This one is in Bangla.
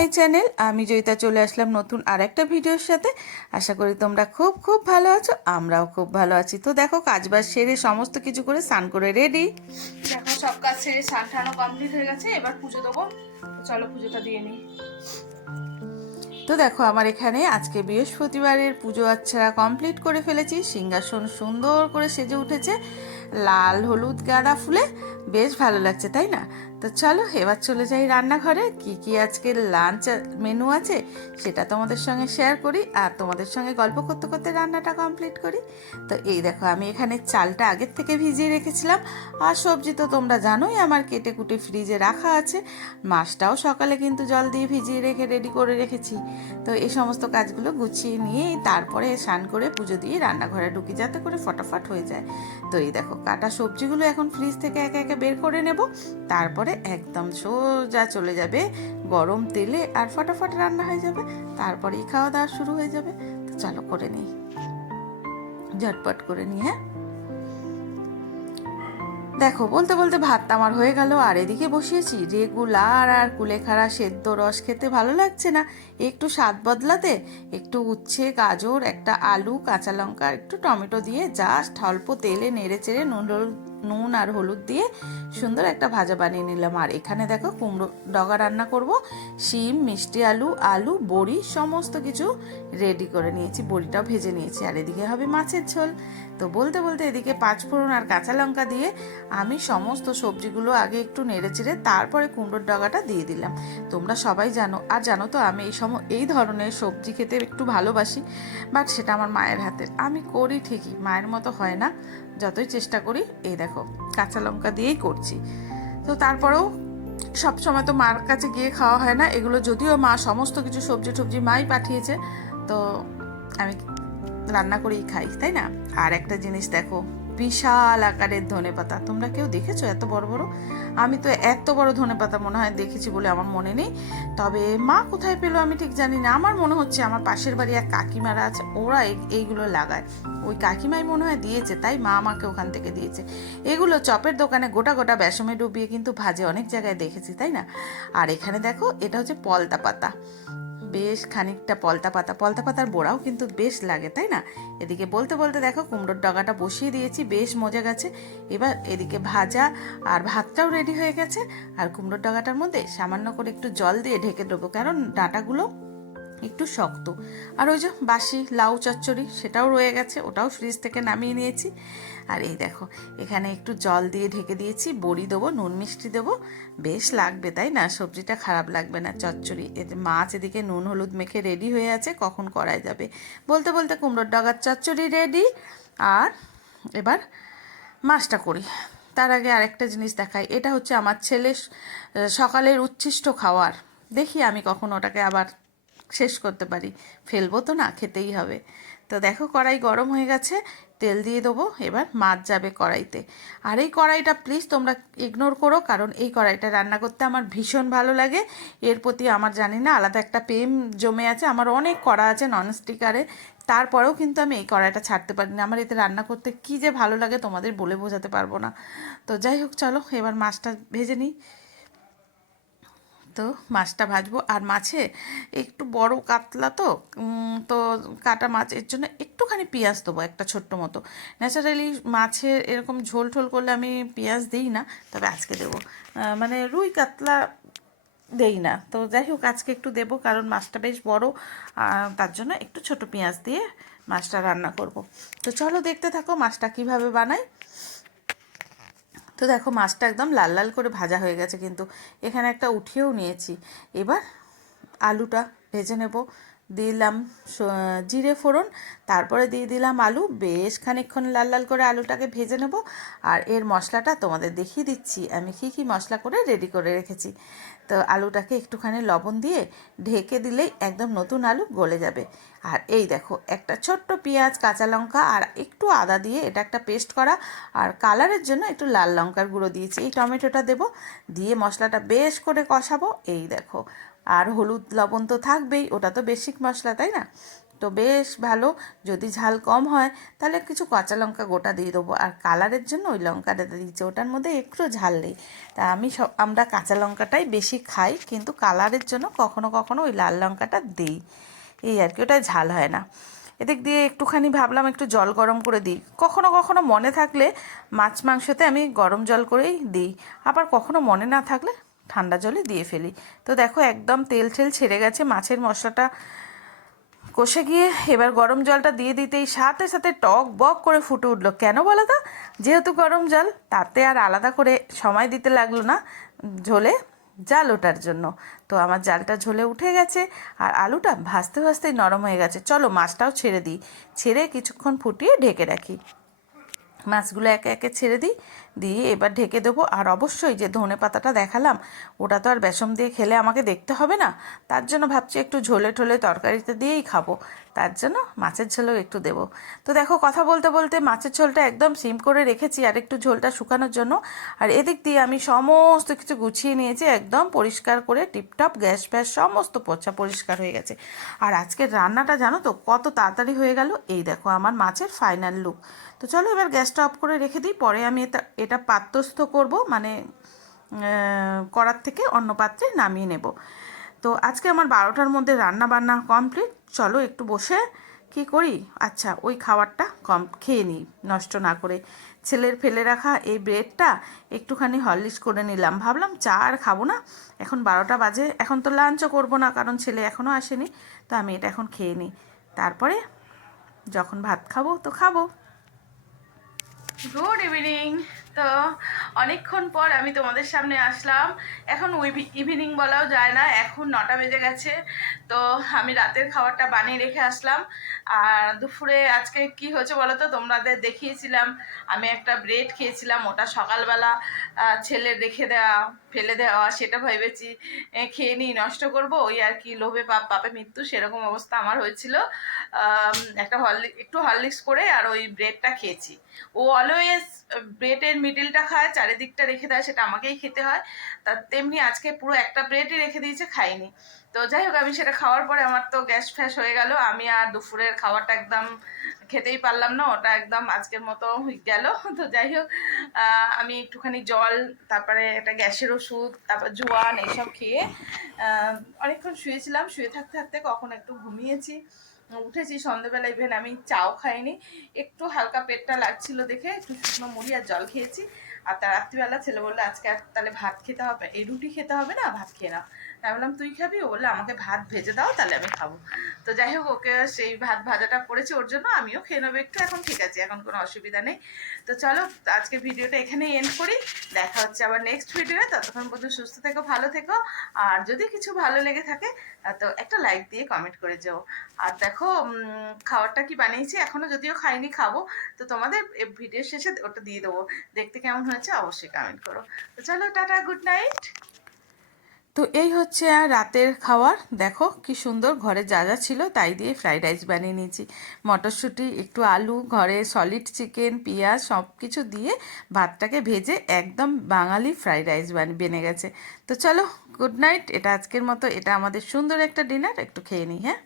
My channel. আমি জয়িতা চলে আসলাম নতুন আরেকটা ভিডিওর সাথে। আশা করি তোমরা খুব খুব ভালো আছো, আমরাও খুব ভালো আছি। তো দেখো কাজবাজ সেরে সমস্ত কিছু করে স্নান করে রেডি। দেখো সব কাজ সেরে স্নান টানো কমপ্লিট হয়ে গেছে, এবার পুজো দেবো। চলো পুজোটা দিয়ে নিই। তো দেখো আমার এখানে আজকে বৃহস্পতিবারের পুজো আচ্ছা কমপ্লিট করে ফেলেছি। সিংহাসন সুন্দর করে সেজে উঠেছে লাল হলুদ গাঁদা ফুলে, বেশ ভালো লাগছে তাই না? তো চলো এবার চলে যাই রান্নাঘরে। কি কি আজকে লাঞ্চ মেনু আছে সেটা তোমাদের সঙ্গে শেয়ার করি, আর তোমাদের সঙ্গে গল্প করতে করতে রান্নাটা কমপ্লিট করি। তো এই দেখো আমি এখানে চালটা আগের থেকে ভিজিয়ে রেখেছিলাম, আর সবজি তো তোমরা জানোই আমার কেটে কুটে ফ্রিজে রাখা আছে। মাছটাও সকালে কিন্তু জল দিয়ে ভিজিয়ে রেখে রেডি করে রেখেছি। তো এই সমস্ত কাজগুলো গুছিয়ে নিয়ে তারপরে স্নান করে পুজো দিয়ে রান্নাঘরে ঢুকি, যাতে করে ফটাফট হয়ে যায়। তো এই দেখো কাটা সবজিগুলো এখন ফ্রিজ থেকে একে একে বের করে নেব, তারপরে একদম সোজা চলে যাবে গরম তেলে, আর ফটাফট রান্না হয়ে যাবে, তারপরেই খাওয়া দাওয়া শুরু হয়ে যাবে। তো চলো করে নিই, ঝটপট করে নিই। হ্যাঁ দেখো বলতে বলতে ভাতটা আমার হয়ে গেল, আর এদিকে বসিয়েছি রেগুলার আর কুলেখাড়া সেদ্ধ রস খেতে ভালো লাগছে না, একটু স্বাদ বদলাতে একটু উচ্ছে গাজর একটা আলু কাঁচা লঙ্কা একটু টমেটো দিয়ে জাস্ট অল্প তেলে নেড়ে চেড়ে নুন আর হলুদ দিয়ে সুন্দর একটা ভাজা বানিয়ে নিলাম। আর এখানে দেখো কুমড়ো ডগা রান্না করব, শিম মিষ্টি আলু আলু বড়ি সমস্ত কিছু রেডি করে নিয়েছি, বড়িটাও ভেজে নিয়েছি। আর এদিকে হবে মাছের ঝোল। তো বলতে বলতে এদিকে পাঁচফোড়ন আর কাঁচা লঙ্কা দিয়ে আমি সমস্ত সবজিগুলো আগে একটু নেড়ে চেড়ে তারপরে কুমড়োর ডগাটা দিয়ে দিলাম। তোমরা সবাই জানো, আর জানো তো আমি এই ধরনের সবজি খেতে একটু ভালোবাসি, বাট সেটা আমার মায়ের হাতের। আমি করি ঠিকই, মায়ের মতো হয় না যতই চেষ্টা করি। এই দেখো কাঁচা লঙ্কা দিয়েই করছি। তো তারপরেও সব সময় তো মার কাছে গিয়ে খাওয়া হয় না এগুলো, যদিও মা সমস্ত কিছু সবজি টবজি মাই পাঠিয়েছে, তো আমি রান্না করেই খাই তাই না। আর একটা জিনিস দেখো, বিশাল আকারের ধনেপাতা, তোমরা কেউ দেখেছো এত বড় বড়? আমি তো এত বড় ধনেপাতা মনে হয় দেখেছি বলে আমার মনে নেই, তবে মা কোথায় পেলো আমি ঠিক জানি না। আমার মনে হচ্ছে আমার পাশের বাড়ি এক কাকিমারা আছে, ওরা এইগুলো লাগায়, ওই কাকিমাই মনে হয় দিয়েছে, তাই মা আমাকে ওখান থেকে দিয়েছে। এগুলো চপের দোকানে গোটা গোটা বেসমে ডুবিয়ে কিন্তু ভাজে, অনেক জায়গায় দেখেছি তাই না। আর এখানে দেখো এটা হচ্ছে পলতা পাতা, বেশ খানিকটা পলতা পাতার বোড়াও কিন্তু বেশ লাগে তাই না। এদিকে বলতে বলতে দেখো কুমড়োর ডগাটা বসিয়ে দিয়েছি, বেশ মজা গেছে। এবার এদিকে ভাজা আর ভাতটাও রেডি হয়ে গেছে, আর কুমড়োর ডগাটার মধ্যে সামান্য করে একটু জল দিয়ে ঢেকে দেবো, কারণ ডাঁটাগুলো একটু শক্ত। আর ওই যে বাসি লাউ চচ্চড়ি সেটাও রয়ে গেছে, ওটাও ফ্রিজ থেকে নামিয়ে নিয়েছি। আর এই দেখো এখানে একটু জল দিয়ে ঢেকে দিয়েছি, বড়ি দেবো নুন মিষ্টি দেবো, বেশ লাগবে তাই না, সবজিটা খারাপ লাগবে না। চচ্চড়ি এতে মাছ এদিকে নুন হলুদ মেখে রেডি হয়ে আছে, কখন করাই যাবে। বলতে বলতে কুমড়োর ডগার চচ্চড়ি রেডি। আর এবার মাছটা করি, তার আগে আরেকটা জিনিস দেখাই। এটা হচ্ছে আমার ছেলে সকালের উচ্ছিষ্ট খাওয়ার, দেখি আমি কখন ওটাকে আবার শেষ করতে পারি, ফেলবো তো না, খেতেই হবে। তো দেখো কড়াই গরম হয়ে গেছে, তেল দিয়ে দেবো, এবার মাছ যাবে কড়াইতে। আর এই কড়াইটা প্লিজ তোমরা ইগনোর করো, কারণ এই কড়াইটা রান্না করতে আমার ভীষণ ভালো লাগে। এর প্রতি আমার জানি না আলাদা একটা প্রেম জমে আছে, আমার অনেক কড়া আছে ননস্টিকারে, তারপরেও কিন্তু আমি এই কড়াইটা ছাড়তে পারি না। আমার এতে রান্না করতে কী যে ভালো লাগে তোমাদের বলে বোঝাতে পারবো না। তো যাই হোক চলো এবার মাছটা ভেজে নিই। তো মাছটা ভাজবো, আর মাছে একটু বড় কাতলা তো, তো কাটা মাছ, এর জন্য একটুখানি পেঁয়াজ দেবো একটা ছোট্ট মতো। ন্যাচারালি মাছের এরকম ঝোল ঠোল করলে আমি পেঁয়াজ দিই না, তবে আজকে দেবো। মানে রুই কাতলা দেই না, তো যাই হোক আজকে একটু দেবো, কারণ মাছটা বেশ বড়, তার জন্য একটু ছোট পেঁয়াজ দিয়ে মাছটা রান্না করব। তো চলো দেখতে থাকো মাছটা কিভাবে বানাই। তো দেখো মাছটা একদম লাল লাল করে ভাজা হয়ে গেছে, কিন্তু এখানে একটা উঠিয়েও নিয়েছি। এবার আলুটা ভেজে নেব, দিলাম জিরে ফোড়ন, তারপরে দিয়ে দিলাম আলু, বেশ খানিকক্ষণ লাল লাল করে আলুটাকে ভেজে নেব। আর এর মশলাটা তোমাদের দেখিয়ে দিচ্ছি আমি কী কী মশলা করে রেডি করে রেখেছি। তো আলুটাকে একটুখানি লবণ দিয়ে ঢেকে দিলেই একদম নতুন আলু গলে যাবে। আর এই দেখো একটা ছোট্ট পেঁয়াজ কাঁচা লঙ্কা আর একটু আদা দিয়ে এটা একটা পেস্ট করা, আর কালারের জন্য একটু লাল লঙ্কার গুঁড়ো দিয়েছি। এই টমেটোটা দেবো, দিয়ে মশলাটা বেশ করে কষাবো। এই দেখো আর হলুদ লবণ তো থাকবেই, ওটা তো বেসিক মশলা তাই না। তো বেশ ভালো। যদি ঝাল কম হয় তাহলে কিছু কাঁচা লঙ্কা গোটা দিয়ে দেবো, আর কালারের জন্য ওই লঙ্কাটা দিয়েছি, ওটার মধ্যে একটু ঝাল নেই। তা আমরা কাঁচা লঙ্কাটাই বেশি খাই, কিন্তু কালারের জন্য কখনো কখনো ওই লাল লঙ্কাটা দিই, এই আর কি, ওটা ঝাল হয় না। এদিক দিয়ে একটুখানি ভাবলাম একটু জল গরম করে দিই, কখনো কখনো মনে থাকলে মাছ মাংসতে আমি গরম জল করেই দিই, আবার কখনো মনে না থাকলে ঠান্ডা জলে দিয়ে ফেলি। তো দেখো একদম তেল ছেড়ে গেছে, মাছের মশলাটা কষে গিয়ে এবার গরম জলটা দিয়ে দিতেই সাথে সাথে টক বক করে ফুটে উঠলো। কেন বলো তো? যেহেতু গরম জল, তাতে আর আলাদা করে সময় দিতে লাগলো না ঝোলে জাল ওঠার জন্য। তো আমার জালটা ঝোলে উঠে গেছে, আর আলুটা ভাজতে ভাজতেই নরম হয়ে গেছে। চলো মাছটাও ছেড়ে দিই, ছেড়ে কিছুক্ষণ ফুটিয়ে ঢেকে রাখি। মাছগুলো একে একে ছেড়ে দিয়ে এবার ঢেকে দেবো। আর অবশ্যই যে ধনে পাতাটা দেখালাম, ওটা তো আর বেসন দিয়ে খেলে আমাকে দেখতে হবে না, তার জন্য ভাবছি একটু ঝোলে ঠোলে তরকারিতে দিয়েই খাবো, তার জন্য মাছের ঝোলেও একটু দেবো। তো দেখো কথা বলতে বলতে মাছের ঝোলটা একদম সিম করে রেখেছি আর একটু ঝোলটা শুকানোর জন্য। আর এদিক দিয়ে আমি সমস্ত কিছু গুছিয়ে নিয়েছি, একদম পরিষ্কার করে টিপটপ, গ্যাস ফ্যাস সমস্ত পোছা পরিষ্কার হয়ে গেছে। আর আজকের রান্নাটা জানো তো কত তাড়াতাড়ি হয়ে গেল। এই দেখো আমার মাছের ফাইনাল লুক। তো চলো এবার গ্যাসটা অফ করে রেখে দিই, পরে আমি এটা পাত্রস্থ করব, মানে কড়ার থেকে অন্য পাত্রে নামিয়ে নেব। তো আজকে আমার 12টার মধ্যে রান্না বান্না কমপ্লিট। চলো একটু বসে কি করি, আচ্ছা ওই খাবারটা খেয়ে নিই নষ্ট না করে। ছেলের ফেলে রাখা এই ব্রেডটা একটুখানি হরলিক্স করে নিলাম, ভাবলাম চা আর খাবো না, এখন 12টা বাজে, এখন তো লাঞ্চও করবো না কারণ ছেলে এখনও আসেনি। তো আমি এটা এখন খেয়ে নিই, তারপরে যখন ভাত খাবো তো খাবো। Good evening. তো অনেকক্ষণ পর আমি তোমাদের সামনে আসলাম। এখন ইভিনিং বলাও যায় না, এখন 9টা বেজে গেছে। তো আমি রাতের খাবারটা বানিয়ে রেখে আসলাম। আর দুপুরে আজকে কি হয়েছে বলো তো, তোমাদের দেখিয়েছিলাম আমি একটা ব্রেড খেয়েছিলাম, ওটা সকালবেলা ছেলে রেখে দেওয়া, ফেলে দেওয়া, সেটা ভেবেছি খেয়ে নিই, নষ্ট করব, ওই আর কি, লোভে পাপে মৃত্যু, সেরকম অবস্থা আমার হয়েছিল। একটা একটু হরলিক্স করে আর ওই ব্রেডটা খেয়েছি। ও অলওয়েজ ব্রেডের মিডিলটা খায়, চারিদিকটা রেখে দেয়, সেটা আমাকেই খেতে হয়। তা তেমনি আজকে পুরো একটা ব্রেডই রেখে দিয়েছে, খাইনি। তো যাই হোক, আমি সেটা খাওয়ার পরে আমার তো গ্যাস ফ্যাস হয়ে গেল, আমি আর দুপুরের খাবারটা একদম খেতেই পারলাম না, ওটা একদম আজকের মতো গেল। তো যাই হোক, আমি একটুখানি জল, তারপরে একটা গ্যাসের ওষুধ, তারপর জোয়ান এইসব খেয়ে অনেকক্ষণ শুয়েছিলাম। শুয়ে থাকতে থাকতে কখন একটু ঘুমিয়েছি, উঠেছি সন্ধ্যেবেলা। ইভেন আমি চাও খাইনি, একটু হালকা পেটটা লাগছিল দেখে একটু শুকনো মুড়ি আর জল খেয়েছি। আর তার রাত্রিবেলা ছেলে বললো আজকে আর তাহলে ভাত খেতে হবে, এই রুটি খেতে হবে না, ভাত খেয়ে নাও। আমি বললাম তুই খাবি? ও বললো আমাকে ভাত ভেজে দাও, তাহলে আমি খাবো। তো যাই হোক, ওকে সেই ভাত ভাজাটা করেছি ওর জন্য, আমিও খেয়ে নেবো একটু, এখন ঠিক আছে, এখন কোনো অসুবিধা নেই। তো চলো আজকে ভিডিওটা এখানেই এন্ড করি, দেখা হচ্ছে আবার নেক্সট ভিডিওয়ে। ততক্ষণ পর্যন্ত সুস্থ থেকো, ভালো থেকো। আর যদি কিছু ভালো লেগে থাকে তো একটা লাইক দিয়ে কমেন্ট করে যাও। আর দেখো খাবারটা কি বানিয়েছি, এখনো যদিও খাইনি, খাবো। তো তোমাদের ভিডিও শেষে ওটা দিয়ে দেবো, দেখতে কেমন হয়েছে অবশ্যই কমেন্ট করো। তো চলো টাটা, গুড নাইট। তো এই হচ্ছে আর রাতের খাবার। দেখো কি সুন্দর, ঘরে যা যা ছিল তাই দিয়ে ফ্রাইড রাইস বানিয়ে নিয়েছি। মটরশুঁটি, একটু আলু, ঘরে সলিড চিকেন, পেঁয়াজ সব কিছু দিয়ে ভাতটাকে ভেজে একদম বাঙালি ফ্রাইড রাইস বেনে গেছে। তো চলো গুড নাইট, এটা আজকের মতো, এটা আমাদের সুন্দর একটা ডিনার, একটু খেয়ে নিই, হ্যাঁ।